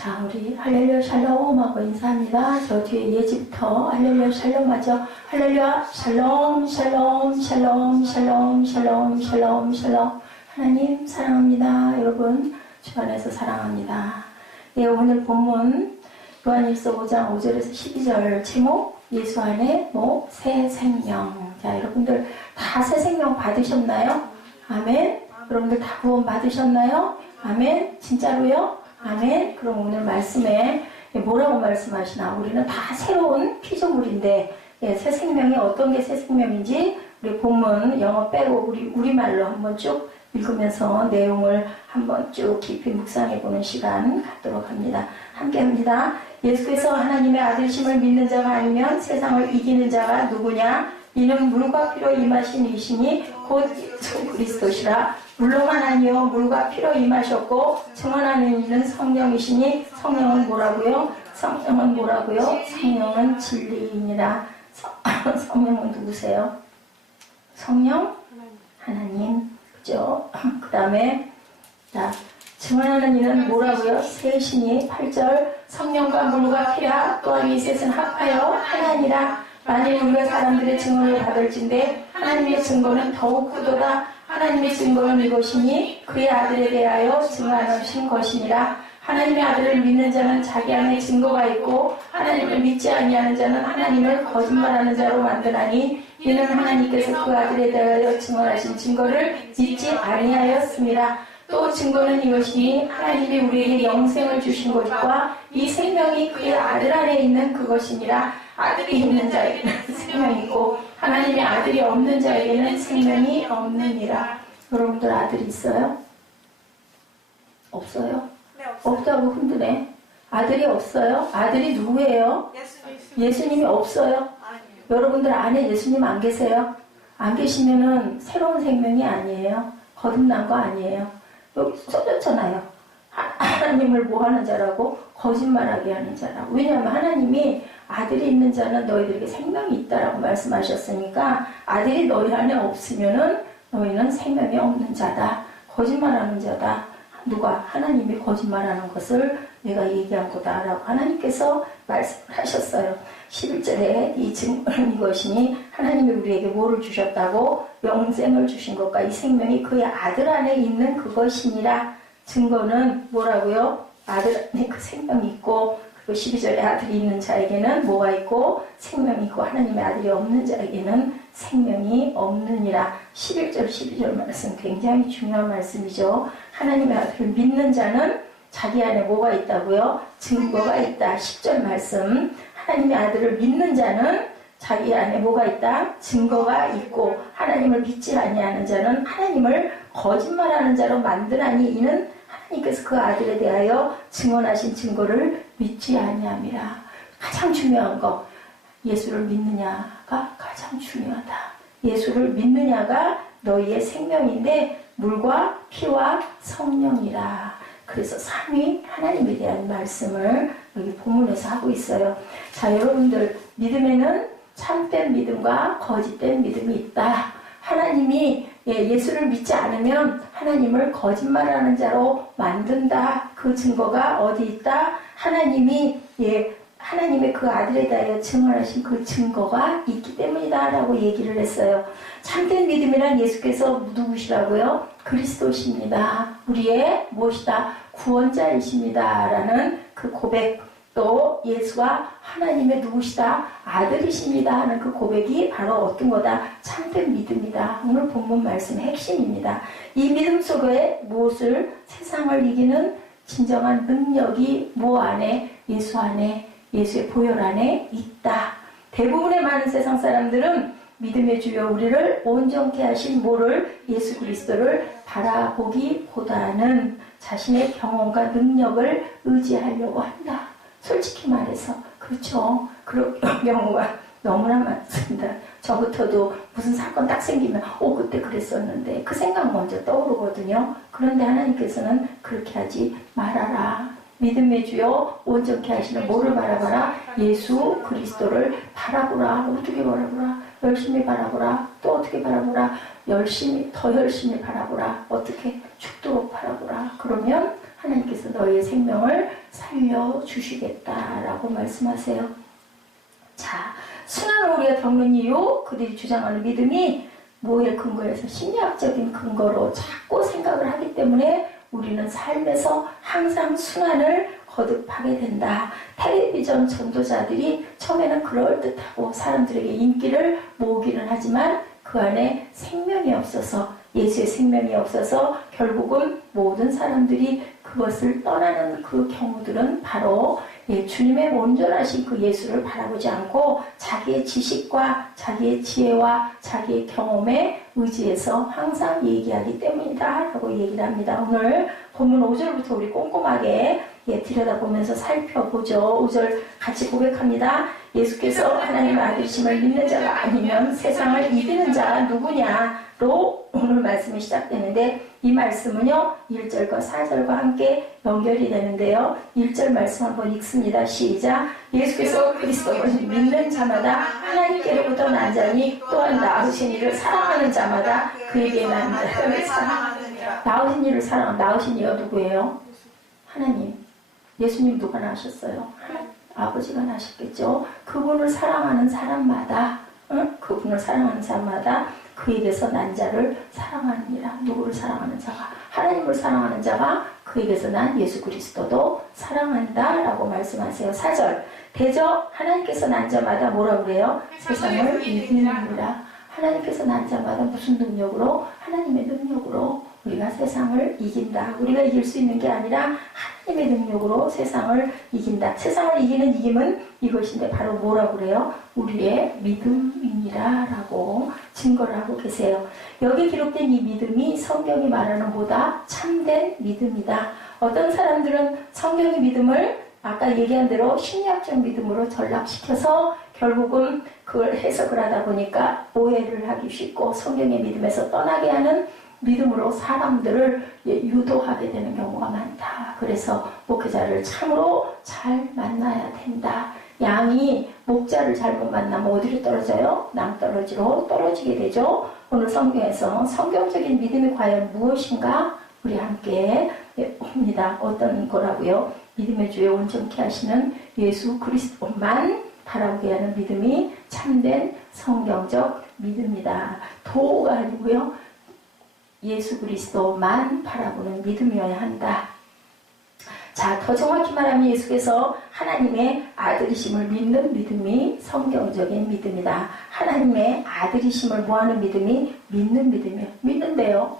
자, 우리 할렐루야 샬롬 하고 인사합니다. 저 뒤에 예지부터 할렐루야 샬롬 하죠. 할렐루야 샬롬 샬롬 샬롬 샬롬 샬롬 샬롬 샬롬. 하나님 사랑합니다. 여러분 주 안에서 사랑합니다. 예, 오늘 본문 요한일서 5장 5절에서 12절 제목 예수 안에 새 생명. 자, 여러분들 다 새 생명 받으셨나요? 아멘. 여러분들 다 구원 받으셨나요? 아멘. 진짜로요? 아멘. 그럼 오늘 말씀에 뭐라고 말씀하시나? 우리는 다 새로운 피조물인데, 예, 새 생명이 어떤 게 새 생명인지 우리 본문 영어 빼고 우리말로 한번 쭉 읽으면서 내용을 한번 쭉 깊이 묵상해보는 시간 갖도록 합니다. 함께 합니다. 예수께서 하나님의 아들심을 믿는 자가 아니면 세상을 이기는 자가 누구냐? 이는 물과 피로 임하신 이시니 곧 예수 그리스도시라. 물로만 아니요 물과 피로 임하셨고 증언하는 이는 성령이시니 성령은 뭐라고요? 성령은 뭐라고요? 성령은 진리이니라. 성령은 누구세요? 성령? 하나님. 그죠? 그 다음에 자, 증언하는 이는 뭐라고요? 셋이니 8절 성령과 물과 피라 또한 이 셋은 합하여 하나니라. 만일 우리가 사람들의 증언을 받을진대 하나님의 증거는 더욱 크도다. 하나님의 증거는 이것이니 그의 아들에 대하여 증언하신 것이니라. 하나님의 아들을 믿는 자는 자기 안에 증거가 있고 하나님을 믿지 아니하는 자는 하나님을 거짓말하는 자로 만드나니 이는 하나님께서 그 아들에 대하여 증언하신 증거를 믿지 아니하였습니다. 또 증거는 이것이니 하나님이 우리에게 영생을 주신 것과 이 생명이 그의 아들 안에 있는 그것이니라. 아들이 있는 자에게는 생명이 있고 하나님의 아들이 없는 자에게는 생명이 없느니라. 여러분들 아들이 있어요? 없어요? 네, 없어요. 없다고 흔드네. 아들이 없어요? 아들이 누구예요? 예수님이 없어요? 아니요. 여러분들 안에 예수님 안 계세요? 안 계시면은 새로운 생명이 아니에요. 거듭난 거 아니에요. 여기 써졌잖아요. 하나님을 뭐하는 자라고? 거짓말하게 하는 자라고. 왜냐하면 하나님이 아들이 있는 자는 너희들에게 생명이 있다라고 말씀하셨으니까 아들이 너희 안에 없으면은 너희는 생명이 없는 자다. 거짓말하는 자다. 누가? 하나님이 거짓말하는 것을 내가 얘기한 거다라고 하나님께서 말씀을 하셨어요. 11절에 이 증거는 이것이니 하나님이 우리에게 뭐를 주셨다고? 영생을 주신 것과 이 생명이 그의 아들 안에 있는 그것이니라. 증거는 뭐라고요? 아들 안에 그 생명이 있고 그리고 12절에 아들이 있는 자에게는 뭐가 있고 생명이 있고 하나님의 아들이 없는 자에게는 생명이 없느니라. 11절 12절 말씀 굉장히 중요한 말씀이죠. 하나님의 아들을 믿는 자는 자기 안에 뭐가 있다고요? 증거가 있다. 10절 말씀 하나님의 아들을 믿는 자는 자기 안에 뭐가 있다? 증거가 있고 하나님을 믿지 아니하는 자는 하나님을 거짓말하는 자로 만드나니 이는 하나님께서 그 아들에 대하여 증언하신 증거를 믿지 아니함이라. 가장 중요한 거 예수를 믿느냐가 가장 중요하다. 예수를 믿느냐가 너희의 생명인데 물과 피와 성령이라. 그래서 삼위 하나님에 대한 말씀을 여기 본문에서 하고 있어요. 자, 여러분들 믿음에는 참된 믿음과 거짓된 믿음이 있다. 하나님이 예수를 믿지 않으면 하나님을 거짓말하는 자로 만든다. 그 증거가 어디 있다? 하나님이 하나님의 그 아들에 대하여 증언하신 그 증거가 있기 때문이다 라고 얘기를 했어요. 참된 믿음이란 예수께서 누구시라고요? 그리스도십니다. 우리의 무엇이다? 구원자이십니다 라는 그 고백, 또 예수가 하나님의 누구시다? 아들이십니다 하는 그 고백이 바로 어떤 거다? 참된 믿음이다. 오늘 본문 말씀의 핵심입니다. 이 믿음 속에 무엇을? 세상을 이기는 진정한 능력이 뭐 안에? 예수 안에, 예수의 보혈 안에 있다. 대부분의 많은 세상 사람들은 믿음의 주여 우리를 온전케 하신 뭐를? 예수 그리스도를 바라보기보다는 자신의 경험과 능력을 의지하려고 한다. 솔직히 말해서 그렇죠. 그런 경우가 너무나 많습니다. 저부터도 무슨 사건 딱 생기면 그때 그랬었는데 그 생각 먼저 떠오르거든요. 그런데 하나님께서는 그렇게 하지 말아라. 믿음의 주여 온전케 하시는 뭐를 바라봐라? 예수 그리스도를 바라보라. 어떻게 바라보라? 열심히 바라보라. 또 어떻게 바라보라? 더 열심히 바라보라. 어떻게? 죽도록 바라보라. 그러면 하나님께서 너희의 생명을 살려주시겠다라고 말씀하세요. 자, 순환을 우리가 겪는 이유, 그들이 주장하는 믿음이 뭐에 근거해서 심리학적인 근거로 자꾸 생각을 하기 때문에 우리는 삶에서 항상 순환을 거듭하게 된다. 텔레비전 전도자들이 처음에는 그럴듯하고 사람들에게 인기를 모으기는 하지만 그 안에 생명이 없어서, 예수의 생명이 없어서 결국은 모든 사람들이 그것을 떠나는 그 경우들은 바로 주님의 온전하신 그 예수를 바라보지 않고 자기의 지식과 자기의 지혜와 자기의 경험에 의지해서 항상 얘기하기 때문이다 라고 얘기를 합니다. 오늘 본문 5절부터 우리 꼼꼼하게 들여다보면서 살펴보죠. 5절 같이 고백합니다. 예수께서 하나님의 아들이심을 믿는 자가 아니면 세상을 이기는 자가 누구냐로 오늘 말씀이 시작되는데, 이 말씀은요 1절과 4절과 함께 연결이 되는데요. 1절 말씀 한번 읽습니다. 시작. 예수께서 그리스도를 믿는 자마다 하나님께로부터 난 자니 또한 낳으신 이를 사랑하는 자마다 그에게 난 자를 사랑하느니라. 낳으신 이를 낳으신 이가 누구예요? 하나님. 예수님 누가 낳으셨어요? 아버지가 낳으셨겠죠. 그분을 사랑하는 사람마다, 그분을 사랑하는 사람마다 그에게서 난 자를 사랑하느니라. 누구를 사랑하는 자가? 하나님을 사랑하는 자가 그에게서 난 예수 그리스도도 사랑한다 라고 말씀하세요. 4절. 대저 하나님께서 난 자마다 뭐라 그래요? 세상을 이기느니라. 하나님께서 난 자마다 무슨 능력으로? 하나님의 능력으로 우리가 세상을 이긴다. 우리가 이길 수 있는 게 아니라 하나님의 능력으로 세상을 이긴다. 세상을 이기는 이김은 이것인데 바로 뭐라고 그래요? 우리의 믿음이니라 라고 증거를 하고 계세요. 여기 기록된 이 믿음이 성경이 말하는 보다 참된 믿음이다. 어떤 사람들은 성경의 믿음을 아까 얘기한 대로 심리학적 믿음으로 전락시켜서 결국은 그걸 해석을 하다 보니까 오해를 하기 쉽고 성경의 믿음에서 떠나게 하는 믿음으로 사람들을 유도하게 되는 경우가 많다. 그래서 목회자를 참으로 잘 만나야 된다. 양이 목자를 잘못 만나면 어디로 떨어져요? 낭떠러지로 떨어지게 되죠. 오늘 성경에서 성경적인 믿음이 과연 무엇인가? 우리 함께 봅니다. 어떤 거라고요? 믿음의 주에 온전케 하시는 예수 그리스도만 바라보게 하는 믿음이 참된 성경적 믿음이다. 도가 아니고요. 예수 그리스도만 바라보는 믿음이어야 한다. 자, 더 정확히 말하면 예수께서 하나님의 아들이심을 믿는 믿음이 성경적인 믿음이다. 하나님의 아들이심을 뭐하는 믿음이? 믿는 믿음이에요. 믿는데요.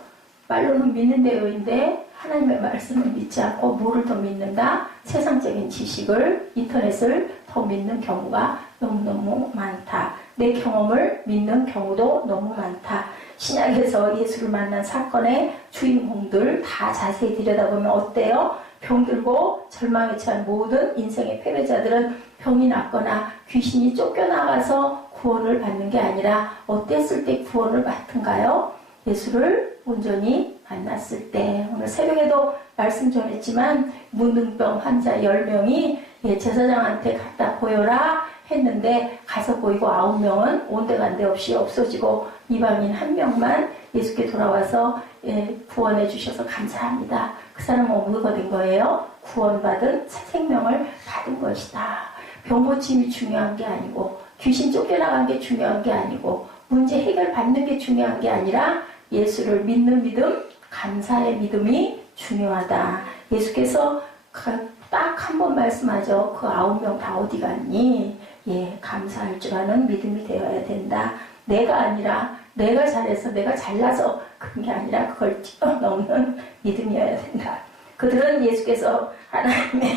말로는 믿는데요인데 하나님의 말씀을 믿지 않고 뭐를 더 믿는다? 세상적인 지식을, 인터넷을 더 믿는 경우가 너무너무 많다. 내 경험을 믿는 경우도 너무 많다. 신약에서 예수를 만난 사건의 주인공들 다 자세히 들여다보면 어때요? 병들고 절망에 처한 모든 인생의 패배자들은 병이 났거나 귀신이 쫓겨나가서 구원을 받는 게 아니라 어땠을 때 구원을 받던가요? 예수를 온전히 만났을 때. 오늘 새벽에도 말씀 전했지만 문둥병 환자 10명이 제사장한테 갖다 보여라 했는데 가서 보이고 9명은 온데간데 없이 없어지고 이방인 1명만 예수께 돌아와서 구원해 주셔서 감사합니다. 그 사람은 뭐가 된 거예요? 구원받은 새 생명을 받은 것이다. 병 고침이 중요한 게 아니고 귀신 쫓겨나간 게 중요한 게 아니고 문제 해결 받는 게 중요한 게 아니라 예수를 믿는 믿음, 감사의 믿음이 중요하다. 예수께서 딱 한 번 말씀하죠. 그 9명 다 어디 갔니? 감사할 줄 아는 믿음이 되어야 된다. 내가 아니라 내가 잘해서 내가 잘나서 그런 게 아니라 그걸 뛰어넘는 믿음이어야 된다. 그들은 예수께서 하나님의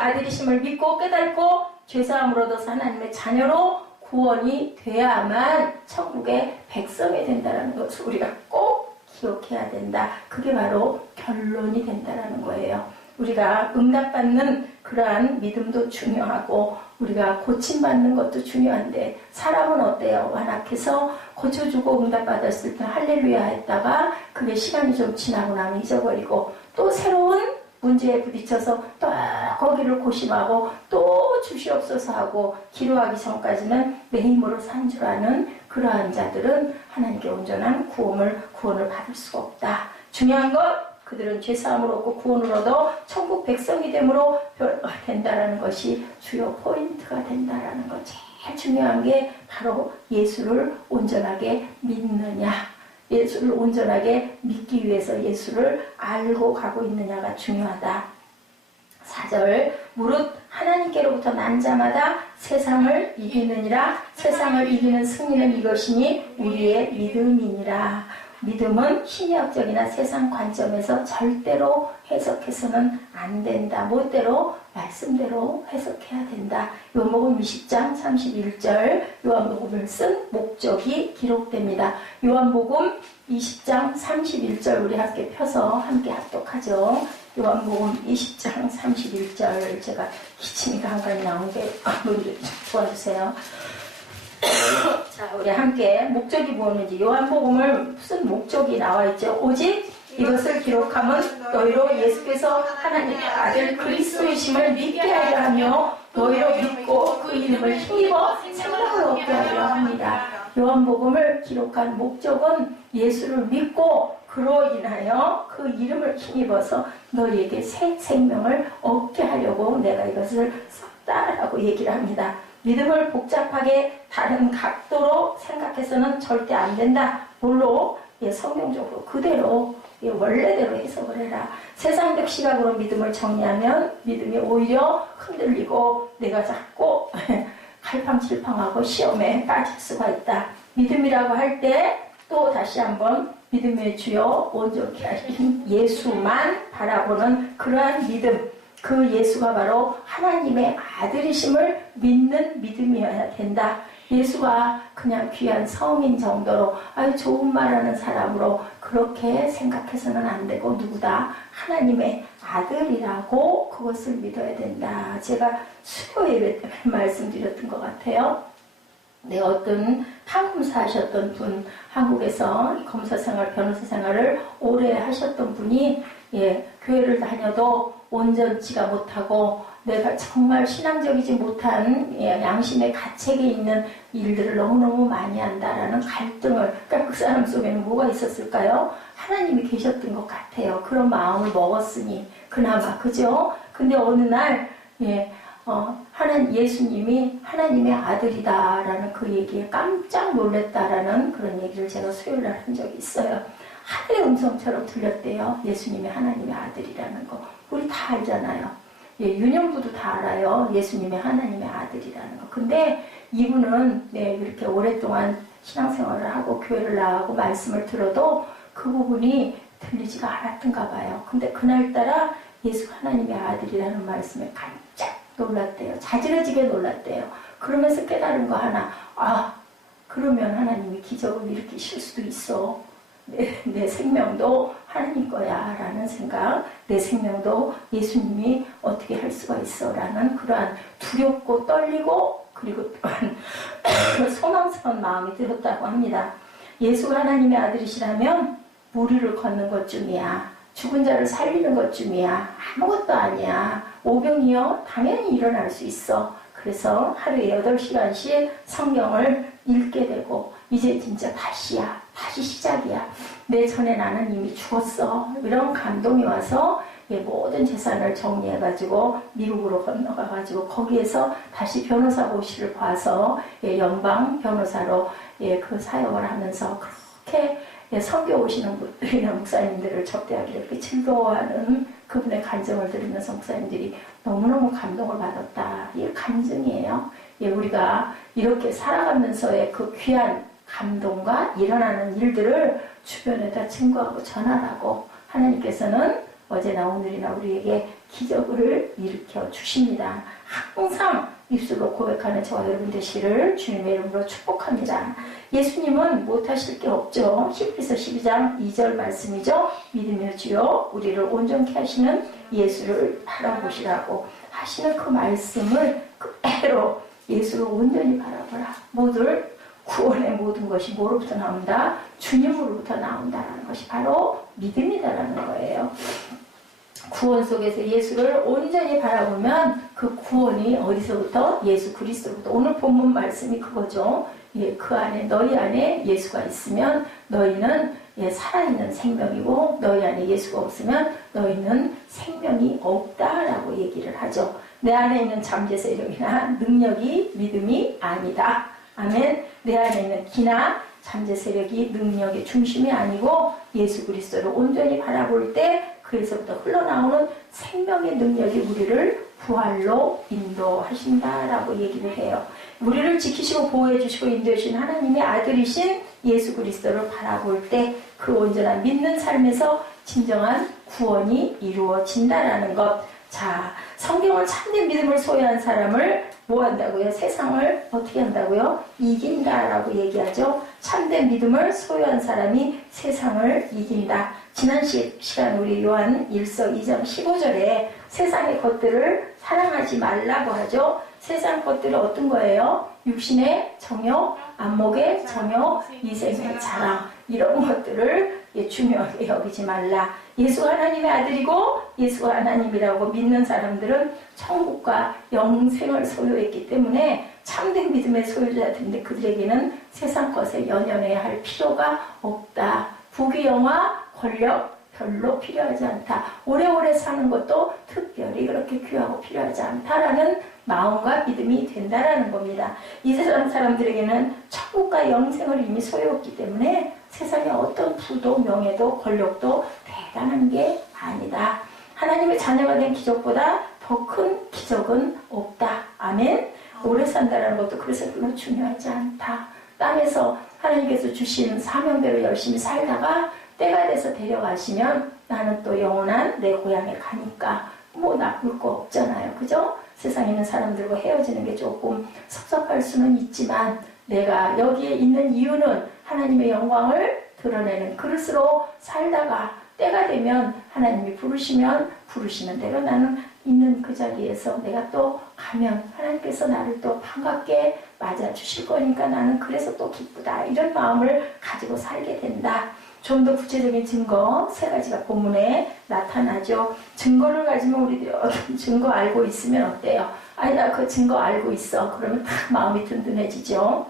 아들이심을 믿고 깨닫고 죄사함을 얻어서 하나님의 자녀로 구원이 돼야만 천국의 백성이 된다는 것을 우리가 꼭 기억해야 된다. 그게 바로 결론이 된다는 거예요. 우리가 응답받는 그러한 믿음도 중요하고 우리가 고침받는 것도 중요한데 사람은 어때요? 완악해서 고쳐주고 응답받았을 때 할렐루야 했다가 그게 시간이 좀 지나고 나면 잊어버리고 또 새로운 문제에 부딪혀서 또 거기를 고심하고 또 주시옵소서 하고 기도하기 전까지는 내 힘으로 산 줄 아는 그러한 자들은 하나님께 온전한 구원을 받을 수가 없다. 중요한 것 그들은 죄사함을 얻고 구원을 얻어 천국 백성이 됨으로 변화가 된다라는 것이 주요 포인트가 된다라는 것. 제일 중요한 게 바로 예수를 온전하게 믿느냐, 예수를 온전하게 믿기 위해서 예수를 알고 가고 있느냐가 중요하다. 4절 무릇 하나님께로부터 난 자마다 세상을 이기느니라. 세상을 이기는 승리는 이것이니 우리의 믿음이니라. 믿음은 신약적이나 세상 관점에서 절대로 해석해서는 안 된다. 뭐대로? 말씀대로 해석해야 된다. 요한복음 20장 31절 요한복음을 쓴 목적이 기록됩니다. 요한복음 20장 31절 우리 함께 펴서 함께 합독하죠. 요한복음 20장 31절 제가 기침이 간간히 나오는데 우리 좀 도와주세요. 자, 우리 함께 목적이 무엇인지 요한복음을 무슨 목적이 나와 있죠. 오직 이것을 기록하면 너희로 예수께서 하나님의 아들 그리스도이심을 믿게 하려 하며 너희로 믿고 그 이름을 힘입어 생명을 얻게 하려 합니다. 요한복음을 기록한 목적은 예수를 믿고 그로 인하여 그 이름을 힘입어서 너희에게 새 생명을 얻게 하려고 내가 이것을 썼다라고 얘기를 합니다. 믿음을 복잡하게 다른 각도로 생각해서는 절대 안 된다. 물론 성경적으로 그대로 원래대로 해석을 해라. 세상적 시각으로 믿음을 정리하면 믿음이 오히려 흔들리고 내가 자꾸 갈팡질팡하고 시험에 빠질 수가 있다. 믿음이라고 할 때 또 다시 한번 믿음의 주요 온전케 하신 예수만 바라보는 그러한 믿음, 그 예수가 바로 하나님의 아들이심을 믿는 믿음이어야 된다. 예수가 그냥 귀한 성인 정도로 아유 좋은 말하는 사람으로 그렇게 생각해서는 안 되고 누구다? 하나님의 아들이라고 그것을 믿어야 된다. 제가 수요 예배 때 말씀드렸던 것 같아요. 네, 어떤 판검사 하셨던 분, 한국에서 검사 생활, 변호사 생활을 오래 하셨던 분이 교회를 다녀도 온전치가 못하고 내가 정말 신앙적이지 못한 양심의 가책에 있는 일들을 너무너무 많이 한다라는 갈등을, 그러니까 그 사람 속에는 뭐가 있었을까요? 하나님이 계셨던 것 같아요. 그런 마음을 먹었으니 그나마, 그죠? 근데 어느 날 예수님이 하나님의 아들이다라는 그 얘기에 깜짝 놀랐다라는 그런 얘기를 제가 수요일날 한 적이 있어요. 하늘의 음성처럼 들렸대요. 예수님이 하나님의 아들이라는 거. 우리 다 알잖아요. 유년부도 다 알아요. 예수님이 하나님의 아들이라는 거. 근데 이분은 이렇게 오랫동안 신앙생활을 하고 교회를 나가고 말씀을 들어도 그 부분이 들리지가 않았던가 봐요. 근데 그날따라 예수 하나님의 아들이라는 말씀에 깜짝 놀랐대요. 자지러지게 놀랐대요. 그러면서 깨달은 거 하나, 그러면 하나님이 기적을 일으키실 수도 있어. 내 생명도 하나님 거야 라는 생각, 내 생명도 예수님이 어떻게 할 수가 있어 라는 그러한 두렵고 떨리고 그리고 또한 소망스러운 마음이 들었다고 합니다. 예수가 하나님의 아들이시라면 무리를 걷는 것쯤이야. 죽은 자를 살리는 것쯤이야. 아무것도 아니야. 오병이어 당연히 일어날 수 있어. 그래서 하루에 8시간씩 성경을 읽게 되고 이제 진짜 다시야. 다시 시작이야. 내 전에 나는 이미 죽었어. 이런 감동이 와서 모든 재산을 정리해가지고 미국으로 건너가가지고 거기에서 다시 변호사 고시를 봐서 연방 변호사로 그 사역을 하면서 그렇게 선교 오시는 분들이나 목사님들을 접대하기를 이렇게 즐거워하는 그분의 간증을 들으면서 목사님들이 너무너무 감동을 받았다. 이게 간증이에요. 우리가 이렇게 살아가면서의 그 귀한 감동과 일어나는 일들을 주변에다 증거하고 전하라고 하나님께서는 어제나 오늘이나 우리에게 기적을 일으켜 주십니다. 항상 입술로 고백하는 저와 여러분 되시기를 주님의 이름으로 축복합니다. 예수님은 못하실 게 없죠. 히브리서 12장 2절 말씀이죠. 믿음의 주여 우리를 온전케 하시는 예수를 바라보시라고 하시는 그 말씀을 그대로 예수를 온전히 바라보라. 모두 구원의 모든 것이 뭐로부터 나온다? 주님으로부터 나온다라는 것이 바로 믿음이다라는 거예요. 구원 속에서 예수를 온전히 바라보면 그 구원이 어디서부터? 예수 그리스도로부터. 오늘 본문 말씀이 그거죠. 예, 그 안에 너희 안에 예수가 있으면 너희는 예, 살아있는 생명이고 너희 안에 예수가 없으면 너희는 생명이 없다라고 얘기를 하죠. 내 안에 있는 잠재 세력이나 능력이 믿음이 아니다. 아멘. 내 안에 있는 기나 잠재 세력이 능력의 중심이 아니고 예수 그리스도를 온전히 바라볼 때 그에서부터 흘러나오는 생명의 능력이 우리를 부활로 인도하신다라고 얘기를 해요. 우리를 지키시고 보호해 주시고 인도해 주신 하나님의 아들이신 예수 그리스도를 바라볼 때 그 온전한 믿는 삶에서 진정한 구원이 이루어진다라는 것. 자, 성경을 참된 믿음을 소유한 사람을 뭐 한다고요? 세상을 어떻게 한다고요? 이긴다라고 얘기하죠. 참된 믿음을 소유한 사람이 세상을 이긴다. 지난 시간 우리 요한 1서 2장 15절에 세상의 것들을 사랑하지 말라고 하죠. 세상 것들은 어떤 거예요? 육신의 정욕, 안목의 정욕, 이생의 자랑, 이런 것들을 중요하게 여기지 말라. 예수가 하나님의 아들이고 예수가 하나님이라고 믿는 사람들은 천국과 영생을 소유했기 때문에 참된 믿음의 소유자들인데 그들에게는 세상 것에 연연해야 할 필요가 없다. 부귀영화, 권력 별로 필요하지 않다. 오래오래 사는 것도 특별히 그렇게 귀하고 필요하지 않다라는 마음과 믿음이 된다라는 겁니다. 이 세상 사람들에게는 천국과 영생을 이미 소유했기 때문에 세상의 어떤 부도 명예도 권력도 대단한 게 아니다. 하나님의 자녀가 된 기적보다 더 큰 기적은 없다. 아멘. 오래 산다는 것도 그래서 별로 중요하지 않다. 땅에서 하나님께서 주신 사명대로 열심히 살다가 때가 돼서 데려가시면 나는 또 영원한 내 고향에 가니까 뭐 나쁠 거 없잖아요. 그죠? 세상에 있는 사람들과 헤어지는 게 조금 섭섭할 수는 있지만 내가 여기에 있는 이유는 하나님의 영광을 드러내는 그릇으로 살다가 때가 되면 하나님이 부르시면 부르시는 대로 나는 있는 그 자리에서 내가 또 가면 하나님께서 나를 또 반갑게 맞아주실 거니까 나는 그래서 또 기쁘다. 이런 마음을 가지고 살게 된다. 좀 더 구체적인 증거 세 가지가 본문에 나타나죠. 증거를 가지면 우리들이 어떤 증거 알고 있으면 어때요? 아니 나 그 증거 알고 있어. 그러면 딱 마음이 든든해지죠.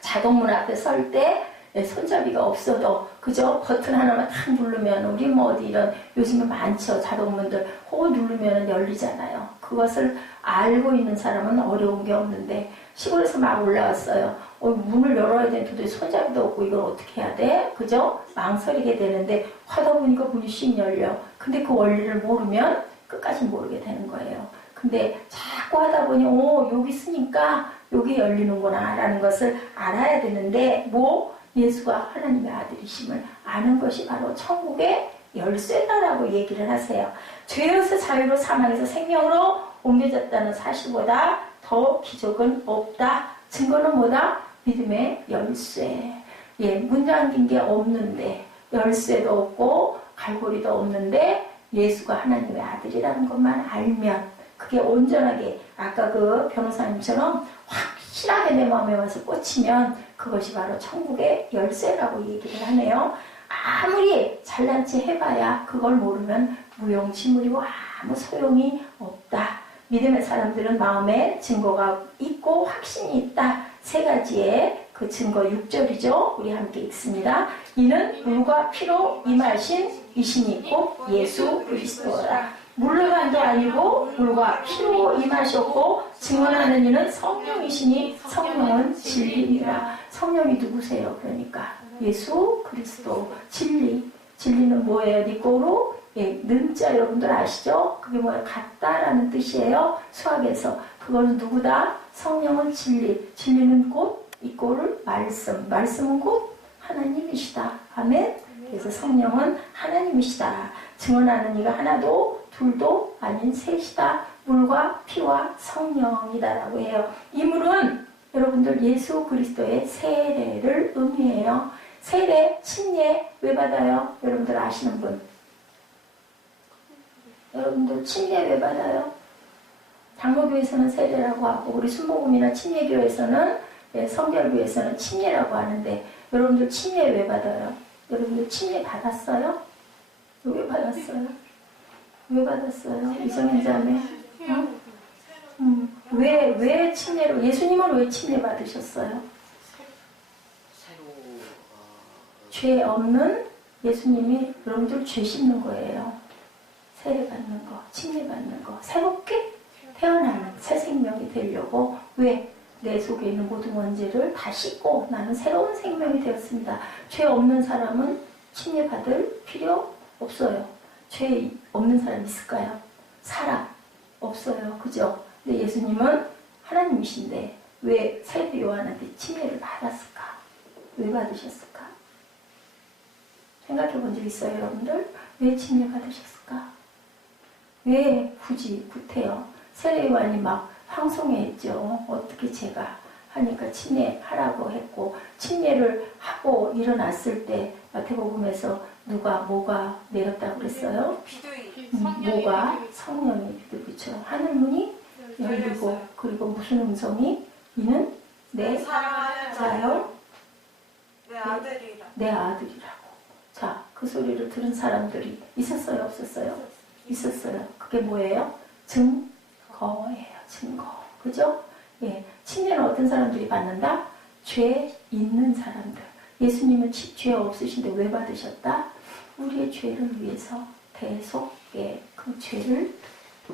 자동문 앞에 설 때 손잡이가 없어도 그죠? 버튼 하나만 딱 누르면 우리 뭐 어디 이런 요즘에 많죠. 자동문들 그거 누르면 열리잖아요. 그것을 알고 있는 사람은 어려운 게 없는데 시골에서 막 올라왔어요. 문을 열어야 되는데 도대체 손잡이도 없고 이걸 어떻게 해야 돼? 그죠? 망설이게 되는데 하다 보니까 문이 씩 열려. 근데 그 원리를 모르면 끝까지 모르게 되는 거예요. 근데 자꾸 하다 보니 여기 있으니까 여기 열리는구나 라는 것을 알아야 되는데 예수가 하나님의 아들이심을 아는 것이 바로 천국의 열쇠다라고 얘기를 하세요. 죄에서 자유로 사망에서 생명으로 옮겨졌다는 사실보다 더 기적은 없다. 증거는 뭐다? 믿음의 열쇠. 문 잠긴 게 없는데 열쇠도 없고 갈고리도 없는데 예수가 하나님의 아들이라는 것만 알면 그게 온전하게 아까 그 변호사님처럼 확실하게 내 마음에 와서 꽂히면 그것이 바로 천국의 열쇠라고 얘기를 하네요. 아무리 잘난 체 해봐야 그걸 모르면 무용지물이고 아무 소용이 없다. 믿음의 사람들은 마음에 증거가 있고 확신이 있다. 세 가지의 그 증거 6절이죠. 우리 함께 읽습니다. 이는 물과 피로 임하신 이신이 곧 예수 그리스도라. 물로만도 아니고 물과 피로 임하셨고 증언하는 이는 성령이시니 성령은 진리니라. 성령이 누구세요? 그러니까 예수 그리스도 진리. 진리는 뭐예요? 니꼬로 는자 여러분들 아시죠? 그게 뭐예요? 같다라는 뜻이에요. 수학에서. 그거는 누구다? 성령은 진리. 진리는 곧 이꼬를 말씀. 말씀은 곧 하나님이시다. 아멘? 그래서 성령은 하나님이시다. 증언하는 이가 하나도 둘도 아닌 셋이다. 물과 피와 성령이다라고 해요. 이 물은 여러분들 예수 그리스도의 세례를 의미해요. 세례, 침례 왜 받아요? 여러분들 아시는 분? 여러분들 침례 왜 받아요? 장로교에서는 세례라고 하고 우리 순복음이나 침례교에서는 성결교에서는 침례라고 하는데 여러분들 침례 왜 받아요? 여러분들 침례 받았어요? 왜 받았어요? 왜 받았어요? 이성현 자매? 왜 침례로 예수님은 왜 침례 받으셨어요? 죄 없는 예수님이 여러분들 죄 씻는 거예요. 세례받는 거, 침례받는 거, 새롭게 태어나는 새 생명이 되려고. 왜? 내 속에 있는 모든 원죄를 다 씻고 나는 새로운 생명이 되었습니다. 죄 없는 사람은 침례받을 필요 없어요. 죄 없는 사람 있을까요? 사람 없어요. 그죠? 근데 예수님은 하나님이신데 왜 세례 요한한테 침례를 받았을까? 왜 받으셨을까? 생각해 본 적 있어요, 여러분들? 왜 침례 받으셨을까? 왜 굳이 구태여? 세례 요한이 막 황송해했죠. 어떻게 제가 하니까 침례하라고 했고, 침례를 하고 일어났을 때 마태복음에서 누가 뭐가 내렸다고 그랬어요? 뭐가 성령이 비둘기처럼 하늘문이 열리고, 그리고 무슨 음성이? 이는 내 자요, 내 아들이라고. 자, 그 소리를 들은 사람들이 있었어요, 없었어요? 있었어요. 그게 뭐예요? 증거예요. 증거. 그죠? 예. 침례는 어떤 사람들이 받는다? 죄 있는 사람들. 예수님은 죄 없으신데 왜 받으셨다? 우리의 죄를 위해서 대속, 예, 그 죄를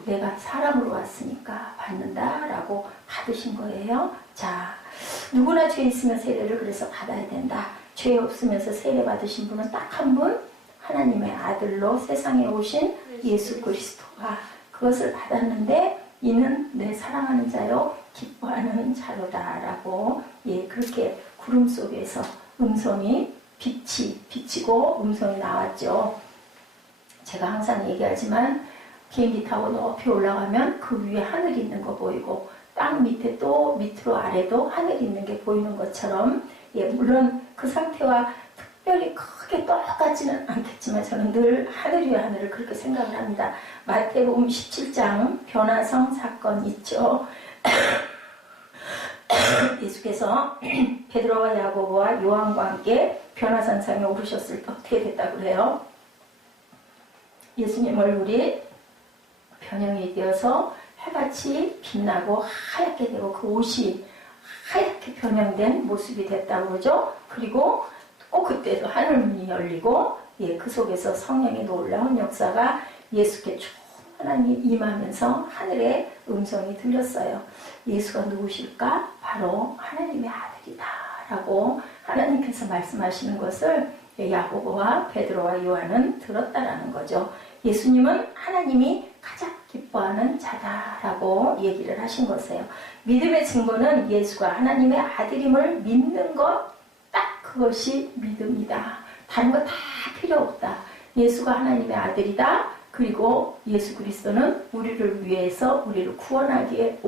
내가 사람으로 왔으니까 받는다라고 받으신 거예요. 자, 누구나 죄 있으면 세례를 그래서 받아야 된다. 죄 없으면서 세례 받으신 분은 딱 한 분, 하나님의 아들로 세상에 오신 예수 그리스도가 그것을 받았는데, 이는 내 사랑하는 자요 기뻐하는 자로다라고. 예, 그렇게 구름 속에서 음성이 비치고 음성이 나왔죠. 제가 항상 얘기하지만 비행기 타고 높이 올라가면 그 위에 하늘이 있는 거 보이고, 땅 밑에 또 밑으로 아래도 하늘이 있는 게 보이는 것처럼, 예, 물론 그 상태와 특별히 크게 똑같지는 않겠지만 저는 늘 하늘 위에 하늘을 그렇게 생각을 합니다. 마태복음 17장 변화성 사건 있죠. 예수께서 베드로와 야고보와 요한과 함께 변화산상에 오르셨을 때 어떻게 됐다고 그래요? 예수님 얼굴이 변형이 되어서 해같이 빛나고 하얗게 되고 그 옷이 하얗게 변형된 모습이 됐다고 그러죠. 그리고 꼭 그때도 하늘문이 열리고, 예, 그 속에서 성령의 놀라운 역사가 예수께 충만하게 임하면서 하늘의 음성이 들렸어요. 예수가 누구실까? 바로 하나님의 아들이다 라고 하나님께서 말씀하시는 것을 야고보와 베드로와 요한은 들었다라는 거죠. 예수님은 하나님이 가장 기뻐하는 자다라고 얘기를 하신 것이에요. 믿음의 증거는 예수가 하나님의 아들임을 믿는 것, 딱 그것이 믿음이다. 다른 거 다 필요 없다. 예수가 하나님의 아들이다. 그리고 예수 그리스도는 우리를 위해서 우리를 구원하기 위해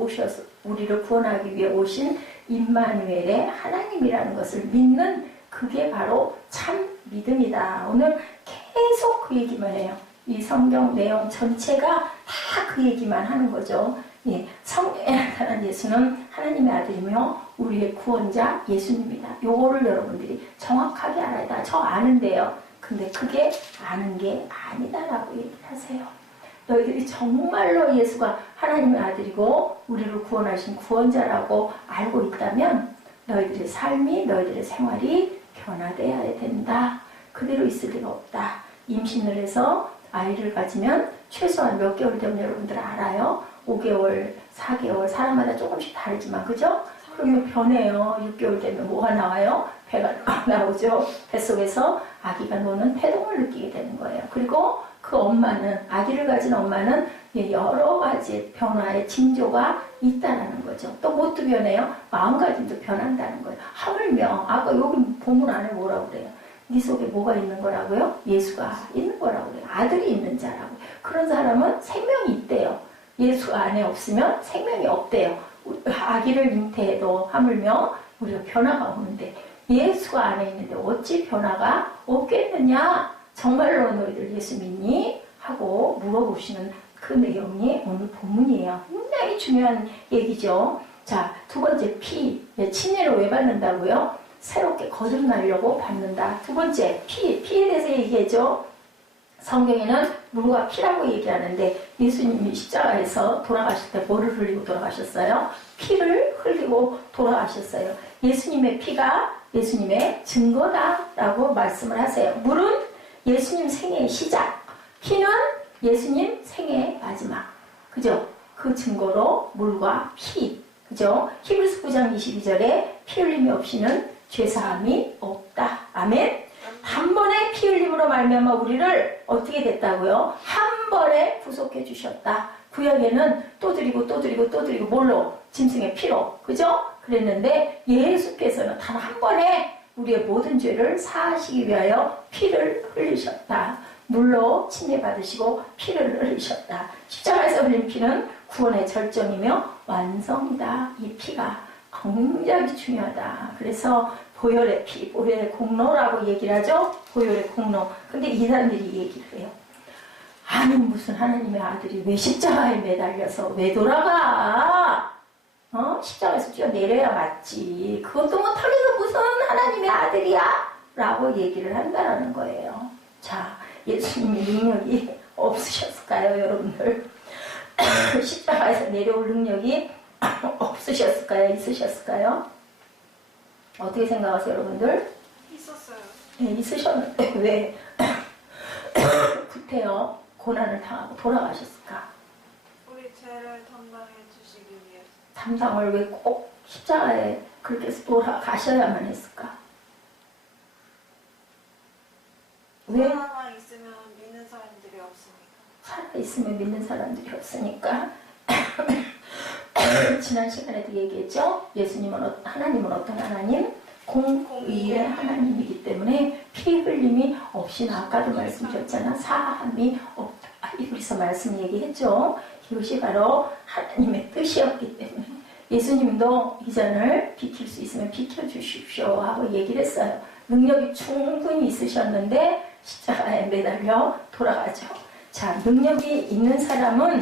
오신 임마누엘의 하나님이라는 것을 믿는, 그게 바로 참 믿음이다. 오늘 계속 그 얘기만 해요. 이 성경 내용 전체가 다 그 얘기만 하는 거죠. 예, 성경에 나타난 예수는 하나님의 아들이며 우리의 구원자 예수님이다. 요거를 여러분들이 정확하게 알아야 돼. 저 아는데요. 근데 그게 아는 게 아니다라고 얘기를 하세요. 너희들이 정말로 예수가 하나님의 아들이고 우리를 구원하신 구원자라고 알고 있다면 너희들의 삶이, 너희들의 생활이 변화되어야 된다. 그대로 있을 리가 없다. 임신을 해서 아이를 가지면 최소한 몇 개월 되면 여러분들 알아요? 5개월, 4개월, 사람마다 조금씩 다르지만, 그죠? 그러면 변해요. 6개월 되면 뭐가 나와요? 배가 나오죠. 뱃속에서 아기가 노는 태동을 느끼게 되는 거예요. 그리고 그 엄마는, 아기를 가진 엄마는 여러 가지 변화의 징조가 있다는 거죠. 또 뭣도 변해요? 마음가짐도 변한다는 거예요. 하물며, 아까 여기 본문 안에 뭐라고 그래요? 네 속에 뭐가 있는 거라고요? 예수가 있는 거라고 그래요. 아들이 있는 자라고. 그런 사람은 생명이 있대요. 예수 안에 없으면 생명이 없대요. 아기를 잉태해도 하물며 우리가 변화가 오는데 예수가 안에 있는데 어찌 변화가 없겠느냐? 정말로 너희들 예수 믿니? 하고 물어보시는 그 내용이 오늘 본문이에요. 굉장히 중요한 얘기죠. 자, 두 번째 피. 침례를 왜 받는다고요? 새롭게 거듭나려고 받는다. 두 번째, 피에 대해서 얘기하죠. 성경에는 물과 피라고 얘기하는데 예수님이 십자가에서 돌아가실 때 뭐를 흘리고 돌아가셨어요? 피를 흘리고 돌아가셨어요. 예수님의 피가 예수님의 증거다라고 말씀을 하세요. 물은 예수님 생애의 시작, 피는 예수님 생애의 마지막. 그죠? 그 증거로 물과 피. 그죠? 히브리서 9장 22절에 피 흘림이 없이는 죄사함이 없다. 아멘. 단번에 피 흘림으로 말미암아 우리를 어떻게 됐다고요? 한 번에 구속해 주셨다. 구약에는 또 드리고 또 드리고 또 드리고 뭘로? 짐승의 피로. 그죠? 그랬는데 예수께서는 단 한 번에 우리의 모든 죄를 사하시기 위하여 피를 흘리셨다. 물로 침례받으시고 피를 흘리셨다. 십자가에서 흘린 피는 구원의 절정이며 완성이다. 이 피가 굉장히 중요하다. 그래서 보혈의 피, 보혈의 공로라고 얘기를 하죠. 보혈의 공로. 근데 이 사람들이 얘기를 해요. 아니 무슨 하나님의 아들이 왜 십자가에 매달려서 왜 돌아가? 십자가에서 뛰어내려야 맞지. 그것도 못하면서 무슨 하나님의 아들이야? 라고 얘기를 한다는 거예요. 자, 예수님의 능력이 없으셨을까요, 여러분들? 십자가에서 내려올 능력이 없으셨을까요? 있으셨을까요? 어떻게 생각하세요, 여러분들? 있었어요. 네, 있으셨는데 왜 구태여 고난을 당하고 돌아가셨을까? 우리 죄를 담당해 주시기 위해서. 담당을 왜 꼭 십자가에 그렇게 돌아가셔야만 했을까? 왜? 살아만 있으면 믿는 사람들이 없으니까. 살아있으면 믿는 사람들이 없으니까. 지난 시간에도 얘기했죠. 하나님은 어떤 하나님? 공의의 하나님이기 때문에 피 흘림이 없이는 아까도 말씀드렸잖아. 사함이 없다. 히브리서 말씀 얘기했죠. 이것이 바로 하나님의 뜻이었기 때문에 예수님도 이 잔을 비킬 수 있으면 비켜주십시오 하고 얘기를 했어요. 능력이 충분히 있으셨는데 십자가에 매달려 돌아가죠. 자, 능력이 있는 사람은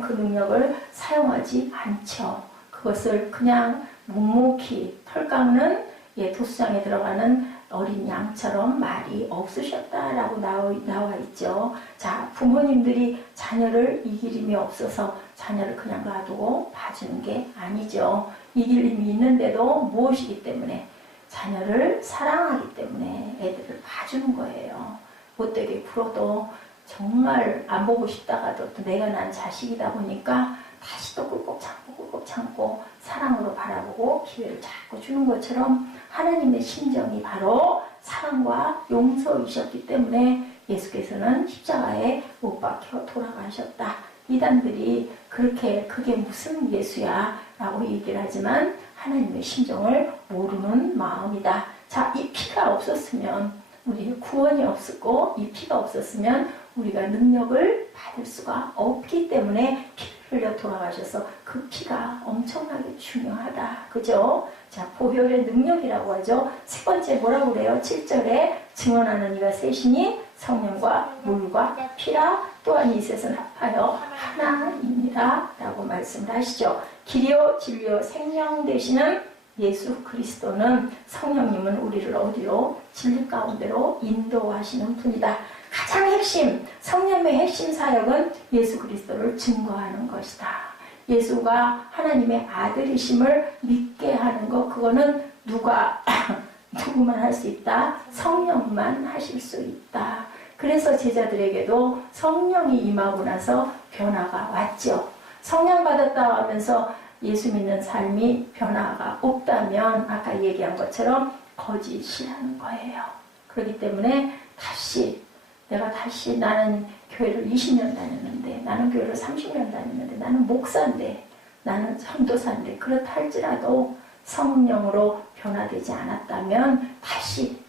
그 능력을 사용하지 않죠. 그것을 그냥 묵묵히 털 깎는 도수장에 들어가는 어린 양처럼 말이 없으셨다라고 나와 있죠. 자, 부모님들이 자녀를 이길 힘이 없어서 자녀를 그냥 놔두고 봐주는 게 아니죠. 이길 힘이 있는데도 무엇이기 때문에? 자녀를 사랑하기 때문에 애들을 봐주는 거예요. 못되게 굴어도 정말 안 보고 싶다가도 또 내가 난 자식이다 보니까 다시 또 꿀꺽 참고 사랑으로 바라보고 기회를 자꾸 주는 것처럼 하나님의 심정이 바로 사랑과 용서이셨기 때문에 예수께서는 십자가에 못 박혀 돌아가셨다. 이단들이 그게 무슨 예수야 라고 얘기를 하지만 하나님의 심정을 모르는 마음이다. 자, 이 피가 없었으면 우리 구원이 없었고 이 피가 없었으면 우리가 능력을 받을 수가 없기 때문에 피를 흘려 돌아가셔서 그 피가 엄청나게 중요하다. 그죠? 자, 보혈의 능력이라고 하죠. 세 번째 뭐라고 그래요? 7절에 증언하는 이가 셋이니 성령과 물과 피라 또한 이셋은 합하여 하나입니다. 라고 말씀을 하시죠. 길이요 진리요 생명 되시는 예수 그리스도는 성령님은 우리를 어디로? 진리 가운데로 인도하시는 분이다. 가장 핵심, 성령의 핵심 사역은 예수 그리스도를 증거하는 것이다. 예수가 하나님의 아들이심을 믿게 하는 것, 그거는 누구만 할 수 있다? 성령만 하실 수 있다. 그래서 제자들에게도 성령이 임하고 나서 변화가 왔죠. 성령 받았다 하면서 예수 믿는 삶이 변화가 없다면 아까 얘기한 것처럼 거짓이라는 거예요. 그렇기 때문에 나는 교회를 20년 다녔는데, 나는 교회를 30년 다녔는데, 나는 목사인데, 나는 전도사인데, 그렇다 할지라도 성령으로 변화되지 않았다면 다시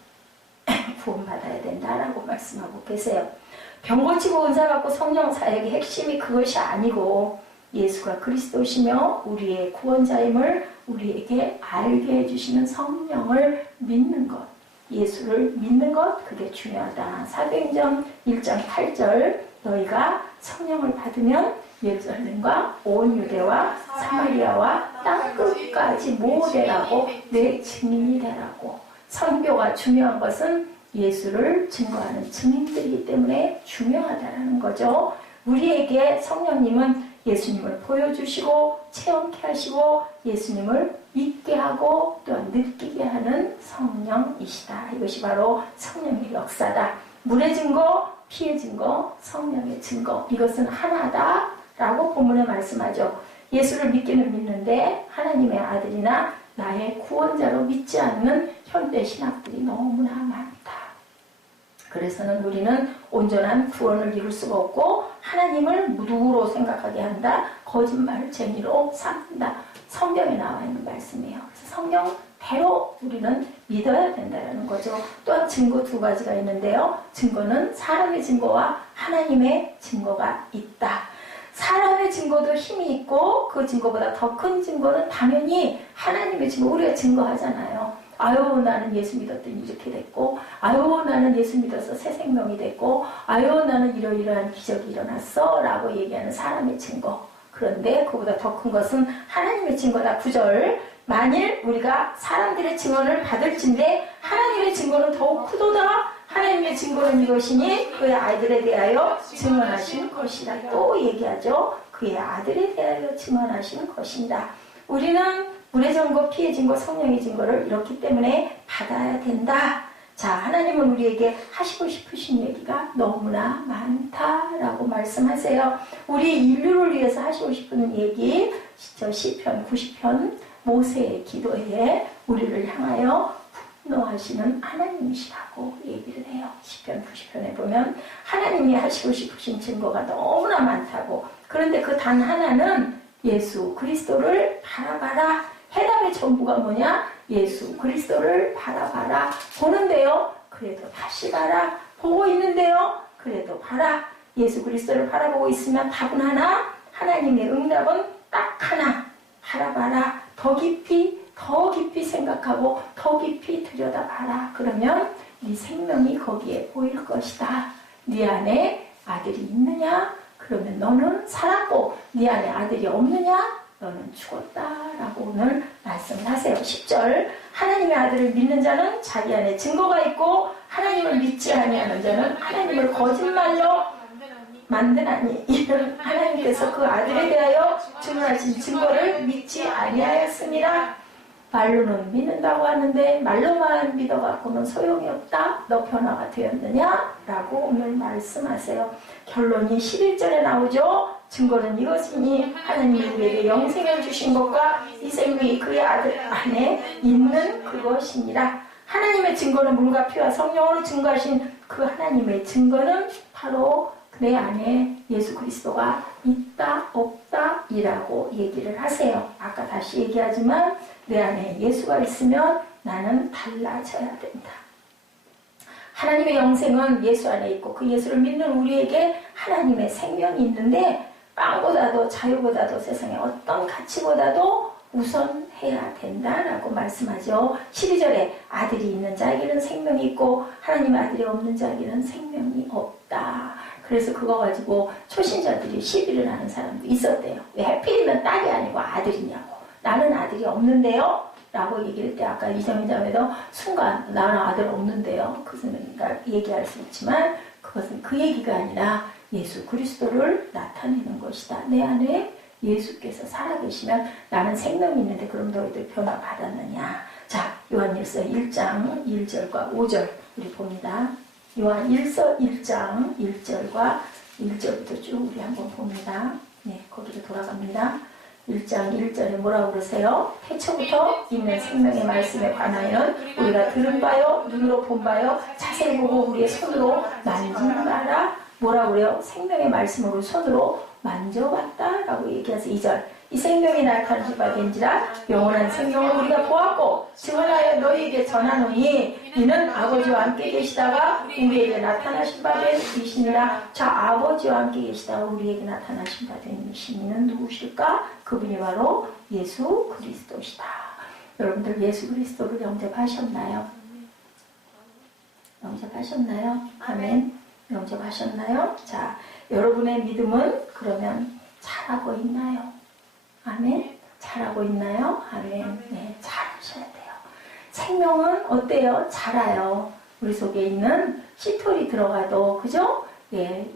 구원받아야 된다라고 말씀하고 계세요. 병 고치고 은사 받고 성령 사역의 핵심이 그것이 아니고 예수가 그리스도시며 우리의 구원자임을 우리에게 알게 해주시는 성령을 믿는 것, 예수를 믿는 것, 그게 중요하다. 사도행전 1장 8절 너희가 성령을 받으면 예루살렘과 온 유대와 사마리아와 땅끝까지 모되라고 내 증인이 되라고. 선교가 중요한 것은 예수를 증거하는 증인들이기 때문에 중요하다는 거죠. 우리에게 성령님은 예수님을 보여주시고 체험케 하시고 예수님을 믿게 하고 또한 느끼게 하는 성령이시다. 이것이 바로 성령의 역사다. 물의 증거, 피의 증거, 성령의 증거. 이것은 하나다라고 본문에 말씀하죠. 예수를 믿기는 믿는데 하나님의 아들이나 나의 구원자로 믿지 않는 현대 신학들이 너무나 많다. 그래서는 우리는 온전한 구원을 이룰 수가 없고 하나님을 무두로 생각하게 한다. 거짓말을 재미로 삼는다. 성경에 나와 있는 말씀이에요. 그래서 성경대로 우리는 믿어야 된다는 거죠. 또한 증거 두 가지가 있는데요. 증거는 사람의 증거와 하나님의 증거가 있다. 사람의 증거도 힘이 있고 그 증거보다 더 큰 증거는 당연히 하나님의 증거. 우리가 증거하잖아요. 아유 나는 예수 믿었더니 이렇게 됐고 아유 나는 예수 믿어서 새 생명이 됐고 아유 나는 이러이러한 기적이 일어났어 라고 얘기하는 사람의 증거. 그런데 그보다 더 큰 것은 하나님의 증거다. 9절 만일 우리가 사람들의 증언을 받을진데 하나님의 증거는 더욱 크도다. 하나님의 증거는 이것이니 그의 아들에 대하여 증언하신 것이다. 또 얘기하죠. 그의 아들에 대하여 증언하신 것이다. 우리는 물의 증거, 피의 증거, 성령의 증거를 이렇기 때문에 받아야 된다. 자, 하나님은 우리에게 하시고 싶으신 얘기가 너무나 많다라고 말씀하세요. 우리 인류를 위해서 하시고 싶은 얘기, 시편 90편 모세의 기도에 우리를 향하여 분노하시는 하나님이시라고 얘기를 해요. 시편 90편에 보면 하나님이 하시고 싶으신 증거가 너무나 많다고. 그런데 그 단 하나는 예수 그리스도를 바라봐라. 해답의 전부가 뭐냐? 예수 그리스도를 바라봐라. 보는데요. 그래도 다시 봐라. 보고 있는데요. 그래도 봐라. 예수 그리스도를 바라보고 있으면 답은 하나. 하나님의 응답은 딱 하나. 바라봐라. 더 깊이 생각하고 더 깊이 들여다봐라. 그러면 네 생명이 거기에 보일 것이다. 네 안에 아들이 있느냐? 그러면 너는 살았고 네 안에 아들이 없느냐? 너는 죽었다라고 오늘 말씀을 하세요. 10절 하나님의 아들을 믿는 자는 자기 안에 증거가 있고 하나님을 믿지 아니하는 자는 하나님을 거짓말로 만드나니 이는 하나님께서 그 아들에 대하여 증언하신 증거를 믿지 아니하였습니다. 말로는 믿는다고 하는데 말로만 믿어갖고는 소용이 없다. 너 변화가 되었느냐? 라고 오늘 말씀하세요. 결론이 11절에 나오죠. 증거는 이것이니 하나님이 우리에게 영생을 주신 것과 이 생명이 그의 아들 안에 있는 그것이니라. 하나님의 증거는 물과 피와 성령으로 증거하신 그 하나님의 증거는 바로 내 안에 예수 그리스도가 있다 없다 이라고 얘기를 하세요. 아까 다시 얘기하지만 내 안에 예수가 있으면 나는 달라져야 된다. 하나님의 영생은 예수 안에 있고 그 예수를 믿는 우리에게 하나님의 생명이 있는데 빵보다도 자유보다도 세상의 어떤 가치보다도 우선해야 된다라고 말씀하죠. 12절에 아들이 있는 자에게는 생명이 있고 하나님의 아들이 없는 자에게는 생명이 없다. 그래서 그거 가지고 초신자들이 시비를 하는 사람도 있었대요. 왜 하필이면 딸이 아니고 아들이냐고. 나는 아들이 없는데요? 라고 얘기를 때 아까 이정희자매도 순간 나는 아들 없는데요. 그것은 얘기할 수 있지만 그것은 그 얘기가 아니라 예수 그리스도를 나타내는 것이다. 내 안에 예수께서 살아계시면 나는 생명이 있는데 그럼 너희들 변화 받았느냐. 자, 요한일서 1장 1절과 5절 우리 봅니다. 요한일서 1장 1절과 1절부터 쭉 우리 한번 봅니다. 네, 거기로 돌아갑니다. 1장 1절에 뭐라고 그러세요? 태초부터 있는 생명의 말씀에 관하여는 우리가 들은 바요, 눈으로 본 바요, 자세히 보고 우리의 손으로 만진 바라. 뭐라고 그래요? 생명의 말씀으로 손으로 만져봤다라고 얘기해서 2절. 이 생명이 나타난 바 된지라 영원한 생명을 우리가 보았고 증언하여 너희에게 전하노니 이는 아버지와 함께 계시다가 우리에게 나타나신 바 된 이시니라. 자, 아버지와 함께 계시다가 우리에게 나타나신 바 된 이시니는 누구실까? 그분이 바로 예수 그리스도시다. 여러분들 예수 그리스도를 영접하셨나요? 영접하셨나요? 아멘. 영접하셨나요? 자, 여러분의 믿음은 그러면 잘하고 있나요? 아멘. 잘하고 있나요? 아멘. 네, 잘하셔야 돼요. 생명은 어때요? 자라요. 우리 속에 있는 씨털이 들어가도, 그죠? 예,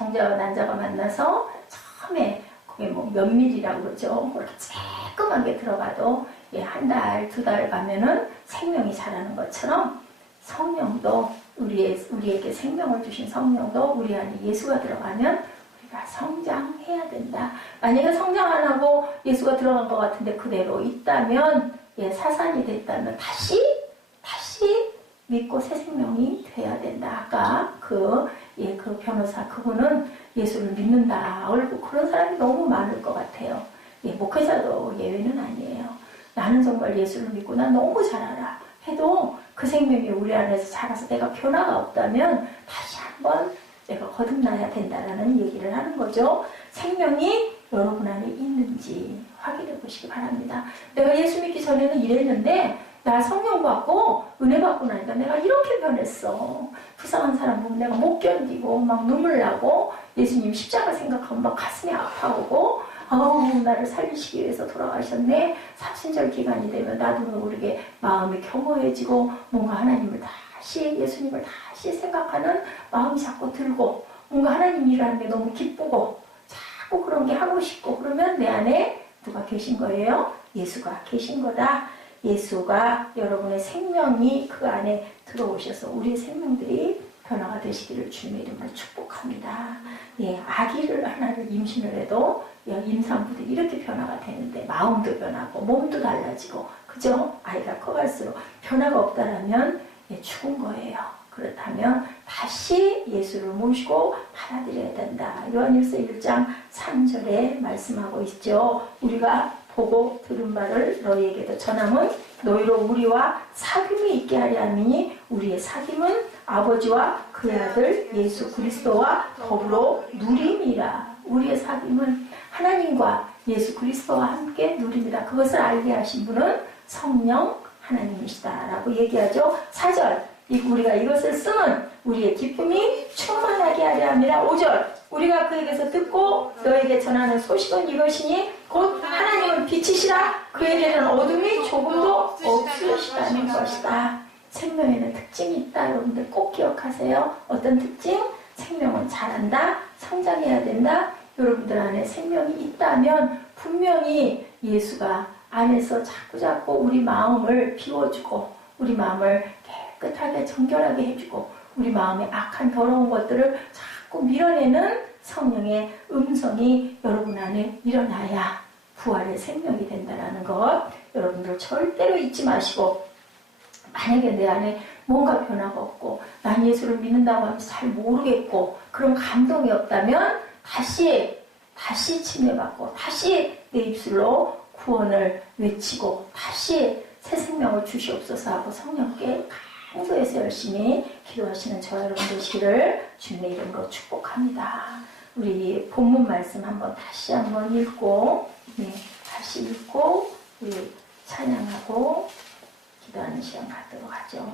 정자와 난자가 만나서 처음에 그게 뭐 몇 밀이라고 그러죠. 그렇게 쬐끄만 게 들어가도 한 달, 두 달 가면은 생명이 자라는 것처럼 성령도 우리에게 생명을 주신 성령도 우리 안에 예수가 들어가면 우리가 성장해야 된다. 만약에 성장 안 하고 예수가 들어간 것 같은데 그대로 있다면 사산이 됐다면 다시 믿고 새 생명이 돼야 된다. 아까 그 변호사 그분은 예수를 믿는다. 얼굴 그런 사람이 너무 많을 것 같아요. 목회자도 예외는 아니에요. 나는 정말 예수를 믿고 난 너무 잘 알아. 해도 그 생명이 우리 안에서 자라서 내가 변화가 없다면 다시 한번 내가 거듭나야 된다라는 얘기를 하는 거죠. 생명이 여러분 안에 있는지 확인해 보시기 바랍니다. 내가 예수 믿기 전에는 이랬는데 나 성령 받고 은혜 받고 나니까 내가 이렇게 변했어. 불쌍한 사람 보면 내가 못 견디고 막 눈물 나고 예수님 십자가 생각하면 막 가슴이 아파오고 나를 살리시기 위해서 돌아가셨네. 사순절 기간이 되면 나도 모르게 마음이 겸허해지고 뭔가 하나님을 다시 예수님을 다시 생각하는 마음이 자꾸 들고 뭔가 하나님 일하는 게 너무 기쁘고 자꾸 그런 게 하고 싶고 그러면 내 안에 누가 계신 거예요? 예수가 계신 거다. 예수가 여러분의 생명이 그 안에 들어오셔서 우리의 생명들이 변화가 되시기를 주님의 이름으로 축복합니다. 아기를 하나를 임신을 해도 임산부들이 이렇게 변화가 되는데 마음도 변하고 몸도 달라지고 그죠? 아이가 커갈수록 변화가 없다라면 죽은 거예요. 그렇다면 다시 예수를 모시고 받아들여야 된다. 요한일서 1장 3절에 말씀하고 있죠. 우리가 보고 들은 바를 너희에게도 전함은 너희로 우리와 사귐이 있게 하려 함이니 우리의 사귐은 아버지와 그의 아들 예수 그리스도와 더불어 누림이라. 우리의 사귐은 하나님과 예수 그리스도와 함께 누립니다. 그것을 알게 하신 분은 성령 하나님이시다라고 얘기하죠. 4절 우리가 이것을 쓰면 우리의 기쁨이 충만하게 하려 함이라. 5절 우리가 그에게서 듣고 너에게 전하는 소식은 이것이니 곧 하나님은 빛이시라 그에게는 어둠이 조금도 없으시다는 것이다. 생명에는 특징이 있다. 여러분들 꼭 기억하세요. 어떤 특징? 생명은 자란다. 성장해야 된다. 여러분들 안에 생명이 있다면 분명히 예수가 안에서 자꾸자꾸 우리 마음을 비워주고 우리 마음을 깨끗하게 정결하게 해주고 우리 마음의 악한 더러운 것들을 자꾸 밀어내는 성령의 음성이 여러분 안에 일어나야 부활의 생명이 된다는 것 여러분들 절대로 잊지 마시고 만약에 내 안에 뭔가 변화가 없고 난 예수를 믿는다고 하면서 잘 모르겠고 그런 감동이 없다면 다시 침례받고 다시 내 입술로 구원을 외치고 다시 새 생명을 주시옵소서 하고 성령께 강도에서 열심히 기도하시는 저와 여러분 되시기를 주님의 이름으로 축복합니다. 우리 본문 말씀 다시 한번 읽고 다시 읽고 우리 찬양하고 기도하는 시간 갖도록 하죠.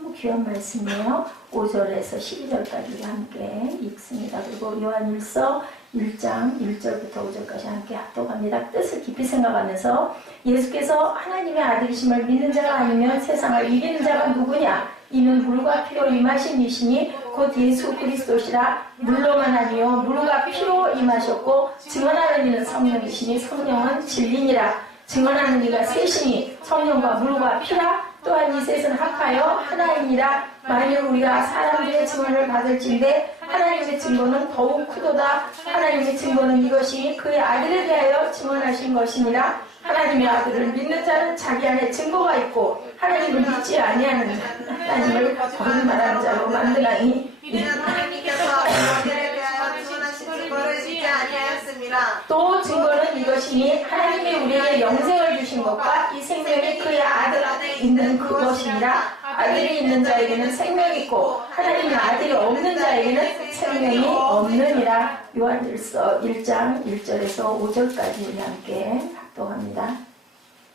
너무 귀한 말씀이에요. 5절에서 12절까지 우리 함께 읽습니다. 그리고 요한일서 1장 1절부터 5절까지 함께 합독합니다. 뜻을 깊이 생각하면서 예수께서 하나님의 아들이심을 믿는 자가 아니면 세상을 이기는 자가 누구냐? 이는 물과 피로 임하신 이시니 곧 예수 그리스도시라. 물로만 아니요 물과 피로 임하셨고 증언하는 이는 성령이시니 성령은 진리니라. 증언하는 이가 셋이니 성령과 물과 피라. 또한 이 셋은 합하여 하나이니라. 만일 우리가 사람들의 증언을 받을진대 하나님의 증거는 더욱 크도다. 하나님의 증거는 이것이 그의 아들에 대하여 증언하신 것이니라. 하나님의 아들을 믿는 자는 자기 안에 증거가 있고 하나님을 믿지 아니하는 하나님을 거짓말하는 자로 만드나니 이는 하나님께서 아들에 대하여 증언하신 증거를 믿지 아니하였습니다. 또 증거는 이것이니 하나님이 우리에게 영생을 주신 것과 이 생명이 그의 아들 안에 있는 그것이니라. 아들이 있는 자에게는 생명이 있고 하나님의 아들이 없는 자에게는 생명이 없느니라. 요한일서 1장 1절에서 5절까지 우리 함께 합독합니다.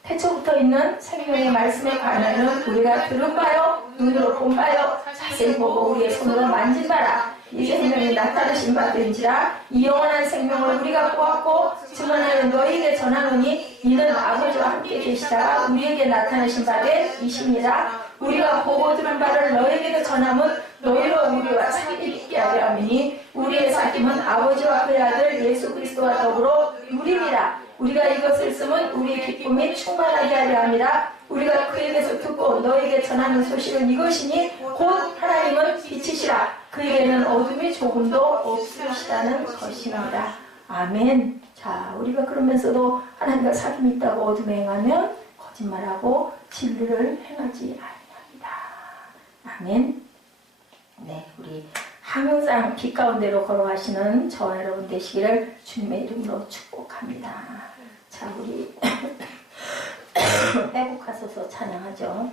태초부터 있는 생명의 말씀에 관하여는 우리가 들은 바요 눈으로 본 바요 자세히 보고 우리의 손으로 만진 바라. 이 생명이 나타내신 바 된지라. 이 영원한 생명을 우리가 보았고 증언하여 너희에게 전하노니 이는 아버지와 함께 계시다가 우리에게 나타내신 바 된 이시니라. 우리가 보고 들은 바를 너희에게도 전함은 너희로 우리와 사귐이 있게 하려 함이니 우리의 맡김은 아버지와 그의 아들 예수 그리스도와 더불어 누림이라. 우리가 이것을 쓰면 우리의 기쁨이 충만하게 하려 함이라. 우리가 그에게서 듣고 너에게 전하는 소식은 이것이니 곧 하나님은 빛이시라. 그에게는 어둠이 조금도 없으시다는 것입니다. 아멘. 자, 우리가 그러면서도 하나님과 사귐이 있다고 어둠에 행하면 거짓말하고 진리를 행하지 아니합니다. 아멘. 네, 우리 항상 빛 가운데로 걸어가시는 저와 여러분 되시기를 주님의 이름으로 축복합니다. 자, 우리 빼곡하소서 찬양하죠.